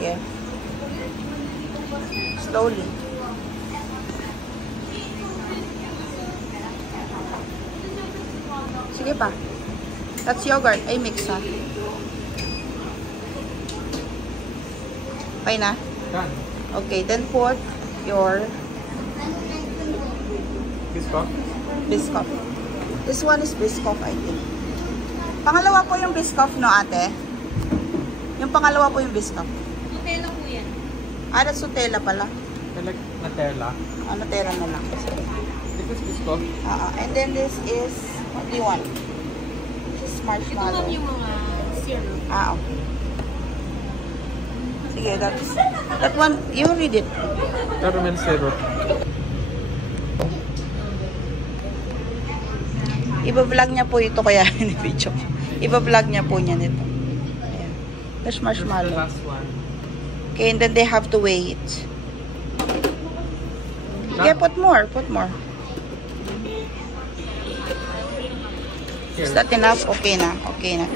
Sige. Slowly. Sige pa. That's yogurt. Ay, mix ha. Okay na? Done. Okay, then put your Biscoff? Biscoff. This one is Biscoff, I think. Pangalawa po yung Biscoff, no, ate? Yung pangalawa po yung Biscoff. Nutella po yan. Ah, that's Nutella pala. I like Nutella. Ah, Nutella na lang. This is Biscoff. And then this is, what do you want? This is Ito marshmallow. lang yung mga syrup. Ah, okay. Sige, that one, you read it. Peppermint syrup. Iba-vlog niya po ito kaya ini-video. Iba-vlog niya po niya nito. Ayan. There's The marshmallow. last one. Okay, and then they have to weigh it. Okay, put more. Put more. Here. Is that enough? Okay na. Okay na.